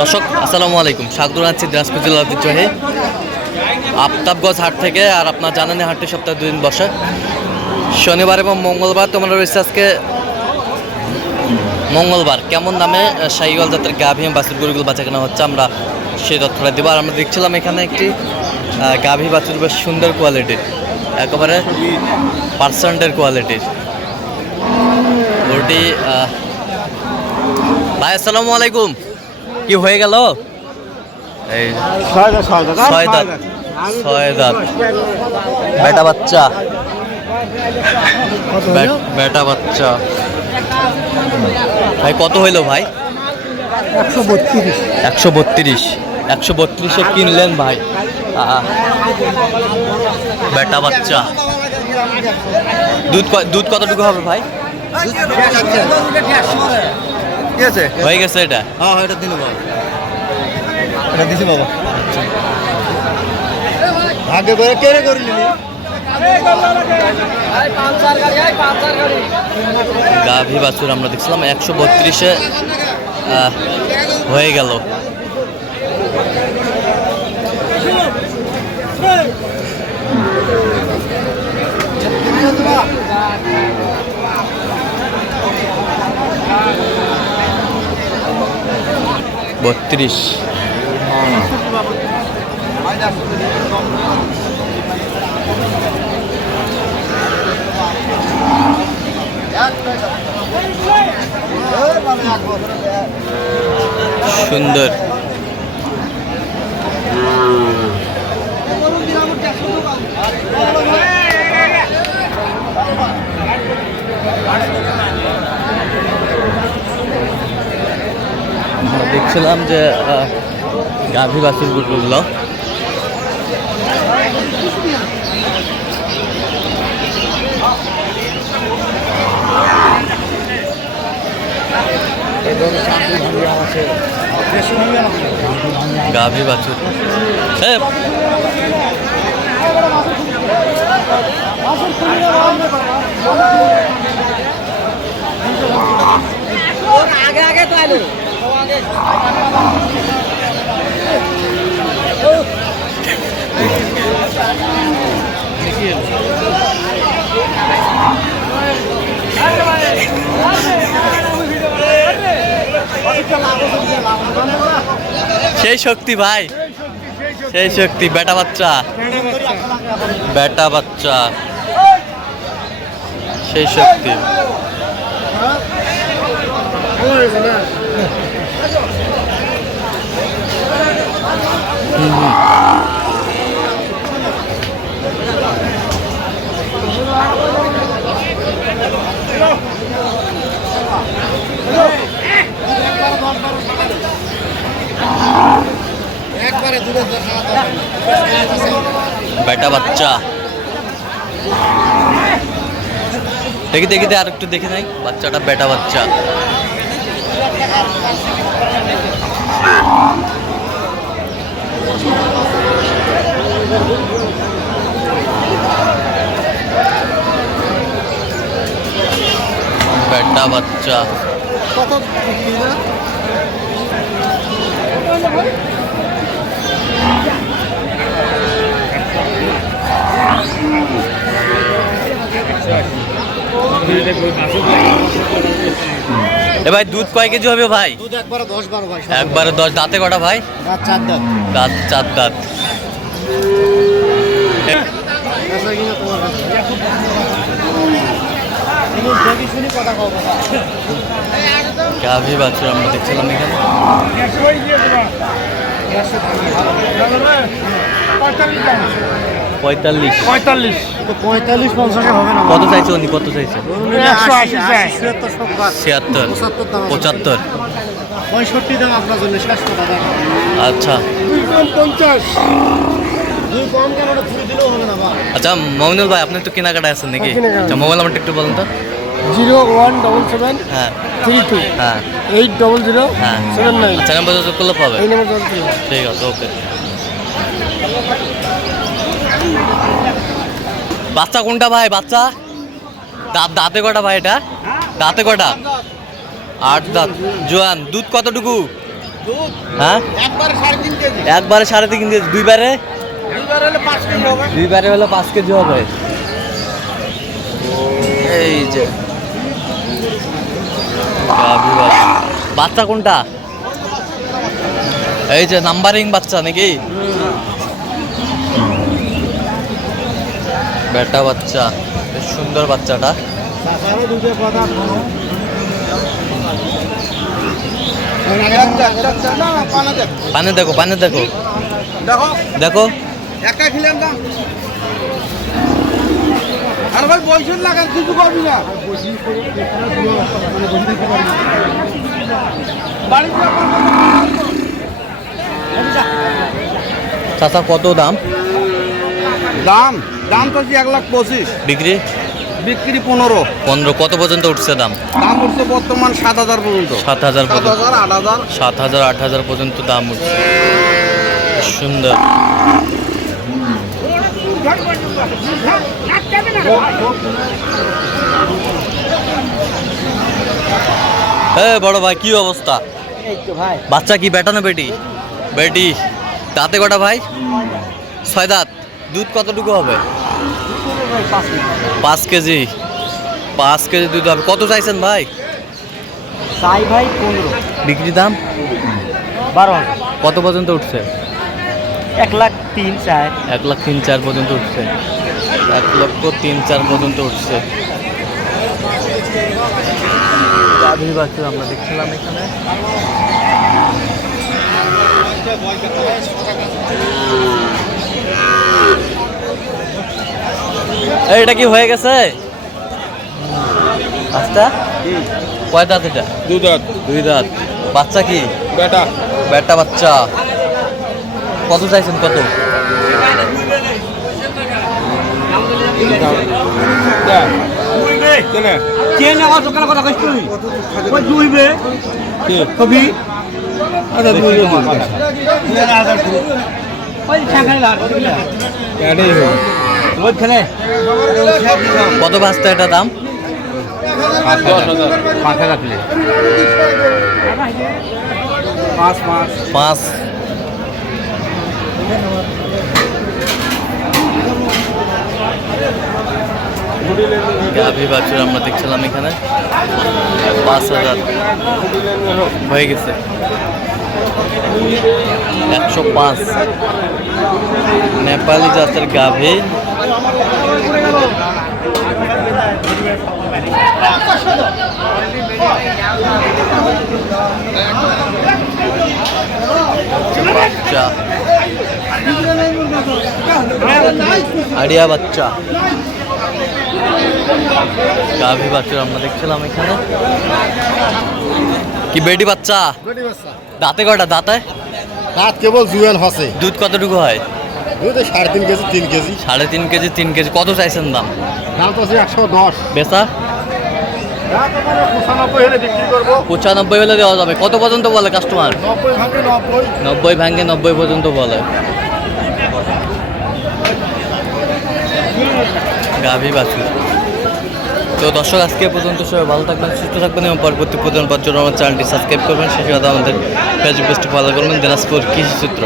দর্শক, আসসালামু আলাইকুম। স্বাগত জানাচ্ছি দিনাজপুর জেলার ঐতিহ্যবাহী আফতাবগঞ্জ হাট থেকে আর আপনার জানেন হাটটি সপ্তাহে দুদিন বসে। শনিবার এবং মঙ্গলবার তোমরা রয়েছে আজকে মঙ্গলবার। কেমন দামে শাহিগল জাতের গাভী বাছুর গরুগুলো বাচ্চা কেনা হচ্ছে আমরা সেই তথ্যটা দেবো। আর আমরা দেখছিলাম এখানে একটি গাভী বাছুর বেশ সুন্দর কোয়ালিটির একেবারে পার্সেন্টের কোয়ালিটির গরুটি ভাই, আসসালামু আলাইকুম। কি হয়ে গেল এই ছয় দাঁত ছয় দাঁত বেটা বাচ্চা বেটা বাচ্চা ভাই কত হইল ভাই একশো বত্রিশ একশো বত্রিশ একশো বত্রিশে কিনলেন ভাই বেটা বাচ্চা দুধ দুধ কতটুকু হবে ভাই ঠিক আছে? হয়ে গেছে এটা। হ্যাঁ এটা দিন বাবা। এটা দিছি বাবা। ভাগ্য করে কেড়ে করে নিলি গাভী বাছুর আমরা দেখছিলাম একশো বত্রিশে হয়ে গেল। বত্রিশ। সুন্দর। বলছিলাম যে গাভী বাছুরগুলো গাভী বাছুর আগে আগে তো আলু সেই শক্তি ভাই। সেই শক্তি বেটা বাচ্চা। বেটা বাচ্চা। সেই শক্তি। হুম, হুম। বেটা বাচ্চা দেখি দেখি দে, আর একটু দেখে নাই বাচ্চাটা বেটা বাচ্চা বেটা বাচ্চা। কত বিক্রি না? এ ভাই দুধ কয় কেজি হবে ভাই? দুধ একবারে দশ বারো ভাই একবারে দশ। দাঁতে কটা ভাই? চার দাঁত। দাঁত চার দাঁত। গাভী বাছুর আমরা দেখছিলাম এখানে। পঁয়তাল্লিশ। পঁয়তাল্লিশ। পঁয়তাল্লিশ পঞ্চাশে হবে না। কত চাইছে উনি? কত চাইছে। ছিয়াত্তর পঁচাত্তর পঁয়ষট্টি দাম আপনার জন্য শেষ কথা আচ্ছা। পঞ্চাশ। আচ্ছা মমিনুল ভাই আপনি তো কেনাকাটা আছেন নাকি? হ্যাঁ। আচ্ছা মোবাইল নাম্বারটা একটু বলুন তো। জিরো ওয়ান ডবল সেভেন হ্যাঁ। থ্রি টু হ্যাঁ। এইট ডবল জিরো হ্যাঁ। Seven nine. আচ্ছা নাম্বার যোগাযোগ করলে পাবে। এই নাম্বার ঠিক আছে ওকে। বাচ্চা কোনটা ভাই বাচ্চা? দাঁত দাঁতে কটা ভাই এটা? দাঁতে কটা? আট দাঁত। জোয়ান দুধ কতটুকু? হ্যাঁ? একবার সাড়ে তিন কেজি। দুইবারে? দুইবার হলে পাঁচ কেজি হবে। এই যে। বাচ্চা কোনটা? এই যে নাম্বারিং বাচ্চা নাকি? বেটা বাচ্চা বেশ সুন্দর বাচ্চাটা। পানে দেখো পানে দেখো। দেখো। দেখো। একটা খিলাম না। আর ভাই বলছেন না কিছু করবি না। চাচা কত দাম? দাম দাম তো এক লাখ পঁচিশ। বিক্রি? বিক্রি পনেরো। পনেরো কত পর্যন্ত উঠছে দাম? দাম উঠছে বর্তমান সাত হাজার পর্যন্ত। সাত হাজার সাত হাজার আট হাজার। সাত হাজার আট হাজার পর্যন্ত দাম উঠছে। সুন্দর। বড় ভাই কি অবস্থা? বাচ্চা কি বেটা না বেটি? বেটি দাঁতে কটা ভাই? ছয় দাঁত। দুধ কতটুকু হবে? পাঁচ কেজি। পাঁচ কেজি দুধ হবে। কত চাইছেন ভাই? সাই ভাই পনেরো। বিক্রি দাম? বারো কত পর্যন্ত উঠছে? এক লাখ তিন চার। এক লাখ তিন চার পর্যন্ত উঠছে। এক লক্ষ তিন চার পর্যন্ত উঠছে। গাভীর বাছুর আমরা দেখছিলাম এখানে। এটা কি হয়ে গেছে? আচ্ছা কয় দাঁত এটা? দু দাঁত। দুই দাঁত। বাচ্চা কি? বেটা। বেটা বাচ্চা। কত চাইছেন কত? আচ্ছা কত বাঁচতে এটা দাম? পাঁচ পাঁচ পাঁচ। গাভী বাছুর আমরা দেখছিলাম এখানে পাঁচ হাজার হয়ে গেছে। একশো পাঁচ। নেপালি জাতের গাভী। বাচ্চা আড়িয়া বাচ্চা গাভী বাচ্চা আমরা দেখছিলাম এখানে কি বেটি বাচ্চা দাঁতে কয়টা দাঁতে রাত কেবল জুয়েল হসে দুধ কতটুকু হয় সাড়ে তিন কেজি তিন কেজি। সাড়ে তিন কেজি তিন কেজি। কত চাইছেন দাম? দাম তো একশো দশ। বেচা? পঁচানব্বই হলে বিক্রি করব। পঁচানব্বই হলে দেওয়া যাবে। কত পর্যন্ত বলে কাস্টমার? নব্বই ভাঙ্গে নব্বই। পর্যন্ত বলে। গাভী বাছুর। তো দর্শক আজকে পর্যন্ত সবাই ভালো থাকবেন সুস্থ থাকবেন এবং পরবর্তী প্রধান পাঁচ জন্য আমার চ্যানেলটি সাবস্ক্রাইব করবেন। সেই সাথে আমাদের ফেসবুক পেজটি ফলো করবেন। দিনাজপুর কৃষি চিত্র